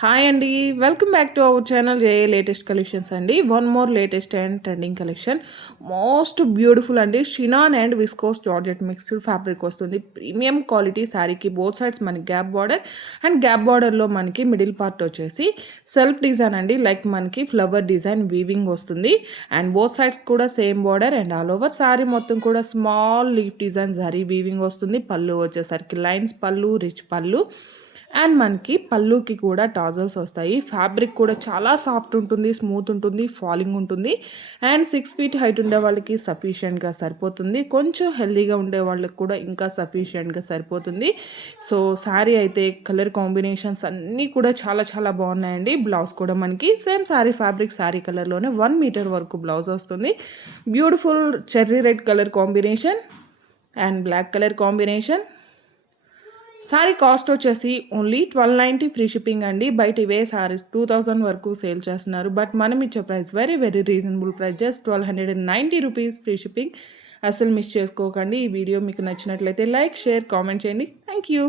Hi అండి. Welcome back to our channel J A latest collections అండి. One more latest and trending collection. Most beautiful అండి. Chinon and viscose georgette mixed fabric వస్తుంది. Premium quality శారీకి both sides మనకి gap border and gap బార్డర్లో మనకి middle part వచ్చేసి self design అండి. Like మనకి ఫ్లవర్ డిజైన్ వీవింగ్ వస్తుంది అండ్ బోత్ సైడ్స్ కూడా same border and all over sari మొత్తం కూడా small leaf design zari weaving వస్తుంది. పళ్ళు వచ్చేసరికి లైన్స్ పళ్ళు, రిచ్ పళ్ళు అండ్ మనకి పళ్ళుకి కూడా టాజల్స్ వస్తాయి. ఫ్యాబ్రిక్ కూడా చాలా సాఫ్ట్ ఉంటుంది, స్మూత్ ఉంటుంది, ఫాలింగ్ ఉంటుంది అండ్ 6 ఫీట్ హైట్ ఉండే వాళ్ళకి సఫిషియెంట్గా సరిపోతుంది. కొంచెం హెల్దీగా ఉండే వాళ్ళకి కూడా ఇంకా సఫిషియెంట్గా సరిపోతుంది. సో శారీ అయితే కలర్ కాంబినేషన్స్ అన్నీ కూడా చాలా చాలా బాగున్నాయండి. బ్లౌజ్ కూడా మనకి సేమ్ శారీ ఫ్యాబ్రిక్ శారీ కలర్లోనే 1 మీటర్ వరకు బ్లౌజ్ వస్తుంది. Beautiful cherry red colour combination and black colour combination. Sari cost వచ్చేసి ఓన్లీ 1290 ఫ్రీ షిప్పింగ్ అండి. బయట ఇవే సారీస్ 2000 వరకు సేల్ చేస్తున్నారు. బట్ మనం ఇచ్చే price very very reasonable price, just 1290 rupees free shipping. అసలు మిస్ చేసుకోకండి. ఈ వీడియో మీకు నచ్చినట్లయితే లైక్, షేర్, కామెంట్ చేయండి. Thank you.